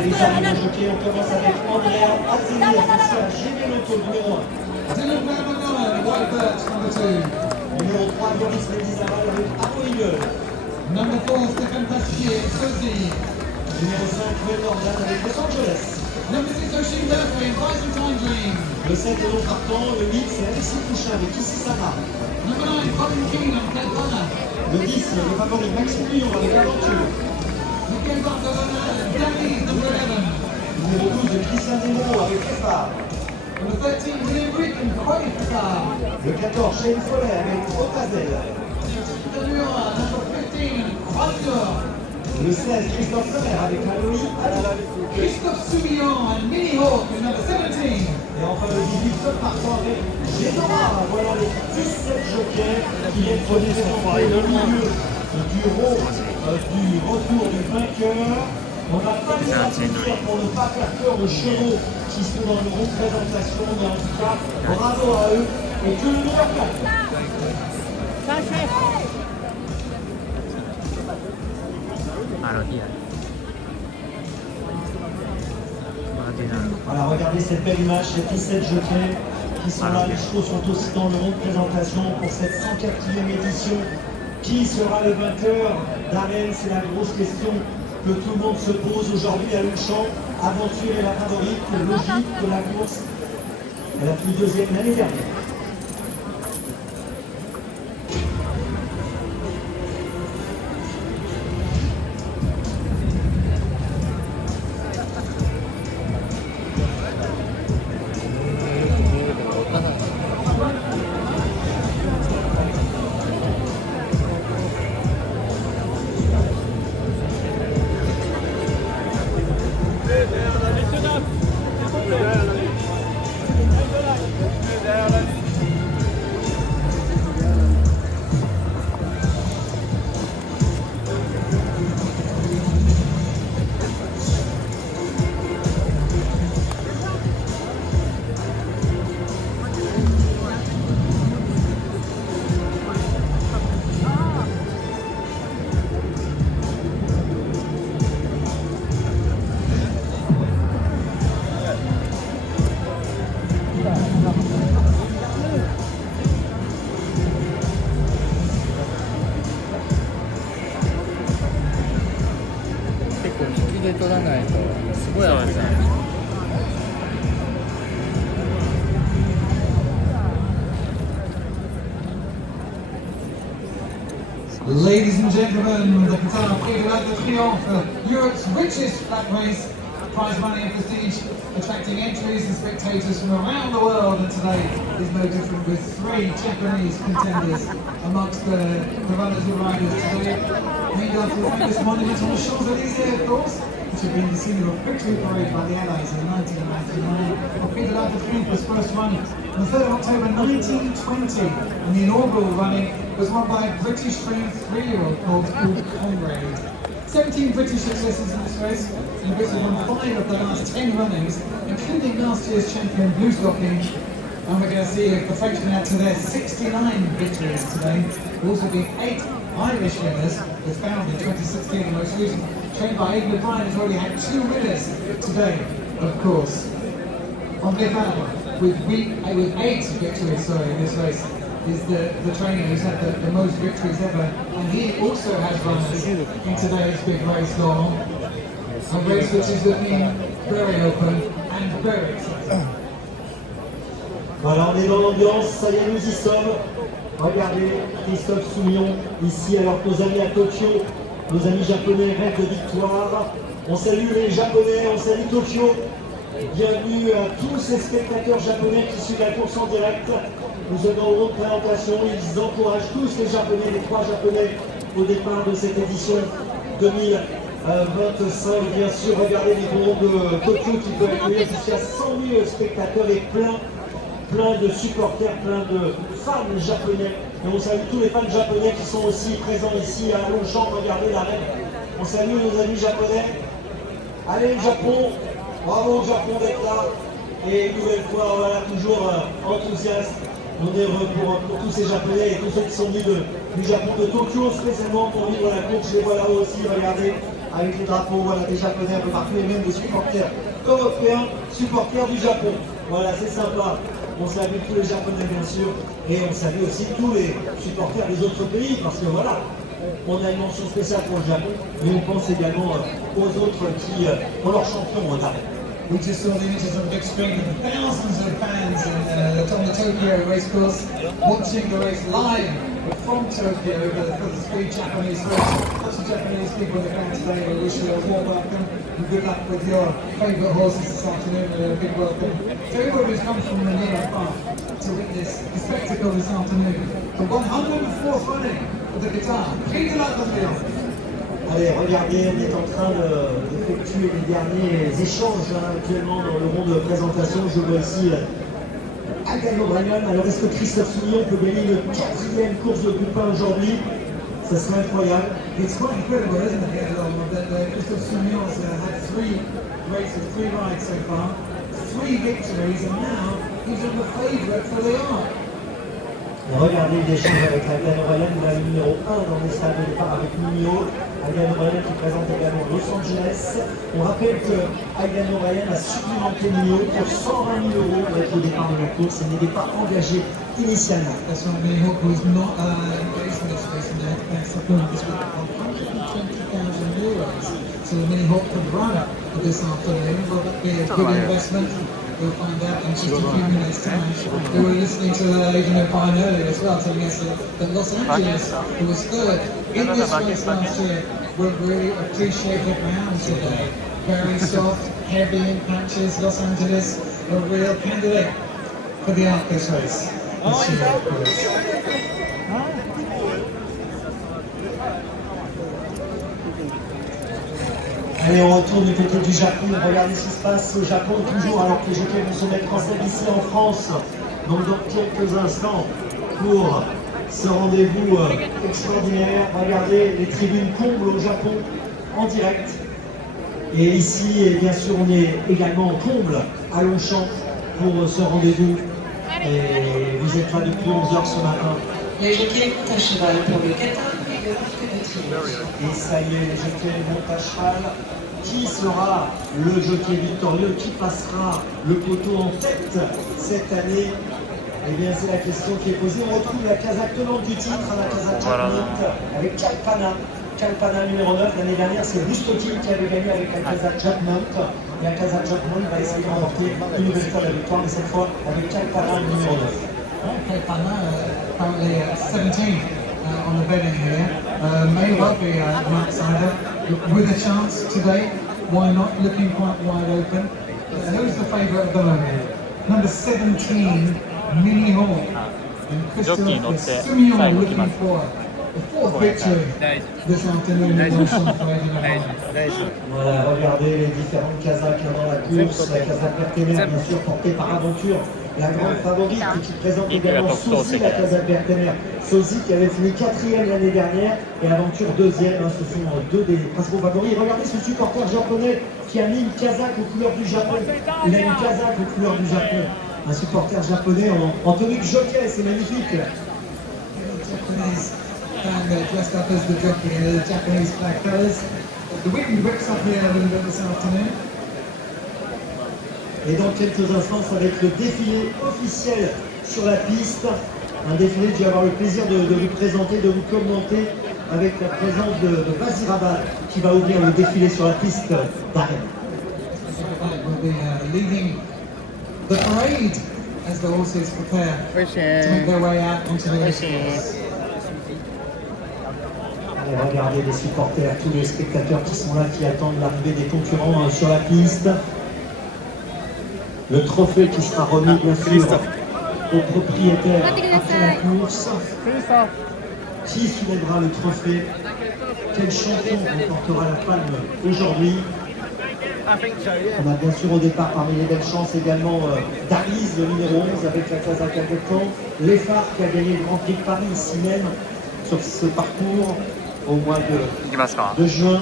Et les amis de jockey, on commence avec Andrea Azzini, associé à Généloto, numéro 1. Numéro 3, Yoris Mendizábal avec Apolligueul. Number 4, Stefan Pasquier, Sophie. Numéro 5, Noël Nordan avec Los Angeles. Number 6, Oshin Murphy, Byzantine Dream. Le 7, le long partant. Le 8, c'est Alexis Pouchin avec Kissy Sama. Number 9, Colin Keenan, Ted Runner. Le 10, le favori Maxime Lyon avec Aventure. Michael Barcelona, Danny, number 11. Numéro 12, de Christian Desmond avec Festa. Number 13, William Ricken, Qualifica. Le 14, Shane Follet avec Otazel. Number 15, Qualifica. Le 16, Christophe Lemaire avec Aloï Alou. Christophe Soumillon and Minnie Hawk in number 17. Et enfin le 18, Top partant avec Génora. Voilà les 17 jockeys qui viennent présenter au milieu du retour du vainqueur. On n'a pas les applaudissements pour ne pas faire peur aux chevaux qui sont dans le rond de présentation, mais en tout cas, bravo à eux et que le meilleur gagne. Voilà, regardez cette belle image, ces 17 jockeys qui sont là, les chevaux sont aussi dans le rond de présentation pour cette 104e édition. Qui sera le vainqueur d'Arène? C'est la grosse question que tout le monde se pose aujourd'hui à Longchamp. Aventure est la favorite, logique de la course. Elle a pris deuxième l'année dernière. Ladies and gentlemen, the Qatar Prix de l'Arc de Triomphe, Europe's richest flat race, prize money and prestige, attracting entries and spectators from around the world, and today is no different with 3 Japanese contenders amongst the runners and riders today. Named after the famous monument on the Champs-Élysées, of course, which had been the scene of a victory parade by the Allies in 1999. The Prix de l'Arc de Triomphe was first run on the 3rd of October 1920, and the inaugural running was won by a British-trained 3-year-old called Conrad. 17 British successes in this race, and Britain won 5 of the last 10 runnings, including last year's champion Blue Stocking. And we're going to see if the Frenchmen add to their 69 victories today. There will also be 8 Irish winners, as found in 2016, the most recent, trained by Aidan O'Brien, has already had 2 winners today, of course. André Fabre, with 8 victories, in this race, is the trainer who's had the most victories ever, and he also has runners in today's big race, Laurent. A race which is looking very open and very exciting. Voilà, on est dans l'ambiance, ça y est, nous y sommes. Regardez, Christophe Soumillon ici, alors que nos amis à Tokyo, nos amis japonais rêvent de victoire. On salue les Japonais, on salue Tokyo. Bienvenue à tous ces spectateurs japonais qui suivent la course en direct. Nous sommes dans le rond de présentation, ils encouragent tous les Japonais, les 3 Japonais au départ de cette édition 2025. Bien sûr, regardez les ronds de Tokyo qui peuvent accueillir jusqu'à 100 000 spectateurs et plein de supporters, plein de fans japonais. Et on salue tous les fans japonais qui sont aussi présents ici à Longchamp. Regardez l'arène. On salue nos amis japonais. Allez le Japon, bravo au Japon d'être là. Et une nouvelle fois, voilà, toujours enthousiaste. On est heureux pour tous ces Japonais et tous ceux qui sont venus du Japon, de Tokyo spécialement pour vivre la course. Je les vois là aussi, regardez, avec les drapeaux, voilà, des Japonais un peu partout et même des supporters européens, supporters du Japon. Voilà, c'est sympa. On salue tous les Japonais bien sûr et on salue aussi tous les supporters des autres pays parce que voilà, on a une mention spéciale pour le Japon, mais on pense également aux autres qui ont leur champion en arrêt. We just saw the images on the big screen of thousands of fans on the Tokyo racecourse watching the race live from Tokyo for the three Japanese race. Lots of Japanese people in the crowd today. We wish you a warm welcome and good luck with your favourite horses this afternoon. A big welcome to everyone who's come from the near and far to witness the spectacle this afternoon. The 104th running of the guitar. Keep it up, Allez, regardez, on est en train d'effectuer les derniers échanges actuellement dans le monde de présentation. Je vois ici Aidan O'Brien. Alors, est-ce que Christophe Soumillon peut gagner une 4e course de Groupe 1 aujourd'hui? Ça serait incroyable. It's quite incredible, isn't it, that Christophe Soumillon has had 3 races, 3 rides so far, 3 victories, and now he's on the favourite for the Arc. Regardez l'échange avec Aidan O'Brien, il a le numéro 1 dans les stades de départ avec Migno. Aidan O'Brien qui présente également Los Angeles. On rappelle que Aidan O'Brien a supplémenté Migno pour 120 000 € avec le départ de la course et n'était pas engagé initialement. That's right, Minnie Hawk was not engaged in this race, and they supplement this with 120,000 euros. So Minnie Hawk could run this afternoon. Will that be a good investment? We'll find out in just a few minutes' time. We were listening to Aidan O'Brien earlier as well, telling us that Los Angeles, who was third in this race last year, will really appreciate the ground today. Very soft, heavy in patches. Los Angeles, a real candidate for the Arc this race. This year, of course. Allez, on retourne du côté du Japon. Regardez ce qui se passe au Japon toujours alors que les jockeys vont se mettre en scène ici en France. Donc dans quelques instants pour ce rendez-vous extraordinaire. Regardez, les tribunes comblent au Japon en direct. Et ici, et bien sûr, on est également en comble à Longchamp pour ce rendez-vous. Et vous êtes là depuis 11h ce matin. Les jockeys montent à cheval pour le Qatar et le Arc de Triomphe. Et ça y est, les jockeys montent à cheval. Qui sera le jockey victorieux? Qui passera le poteau en tête cette année? Eh bien, c'est la question qui est posée. On retrouve la Kazakh tenante du titre, la Kazakh Judgment, avec Kalpana. Kalpana numéro 9. L'année dernière, c'est Bustokin qui avait gagné avec la Kazakh Judgment. Et la Kazakh Judgment va essayer de remporter une nouvelle fois la victoire, mais cette fois avec Kalpana numéro 9. Kalpana, currently 17 on the betting here, may well be an outsider with a chance today. Why not? Looking quite wide open. Who's the favourite of the moment? Number 17, Minnie Hawk. And Christophe Soumillon looking for the 4th victory this afternoon in Longchamp for Aidan O'Brien. Voilà, regardez les différentes Kazakhs dans la course. La Kazakh Bertemer, bien sûr, portée par Aventure, la grande favorite, qui présente également Sozi, la Kazakh Bertemer. Sozi qui avait fini 4e l'année dernière et Aventure 2e. Ce sont 2 des principaux favoris. Regardez ce supporter japonais qui a mis une Kazakh aux couleurs du Japon. Il a une Kazakh aux couleurs du Japon. Un supporter japonais en tenue de jockey, c'est magnifique. Japanese fan dressed up as the jockey in the Japanese flag colours. The wind whips up here a little bit this afternoon. Et dans quelques instants, ça va être le défilé officiel sur la piste. Un défilé que je vais avoir le plaisir de vous présenter, de vous commenter avec la présence de Basirabat qui va ouvrir le défilé sur la piste d'arène. Will be leading the parade as the horses prepare to make their way out onto the race course. Regardez les supporters, tous les spectateurs qui sont là, qui attendent l'arrivée des concurrents sur la piste. Le trophée qui sera remis bien sûr au propriétaire après la course. Qui soulèvera le trophée? Quel champion remportera la palme aujourd'hui? On a bien sûr au départ parmi les belles chances également Daris, le numéro 11 avec la Kazakh Judgment. Lefar qui a gagné le Grand Prix de Paris ici même sur ce parcours au mois de juin.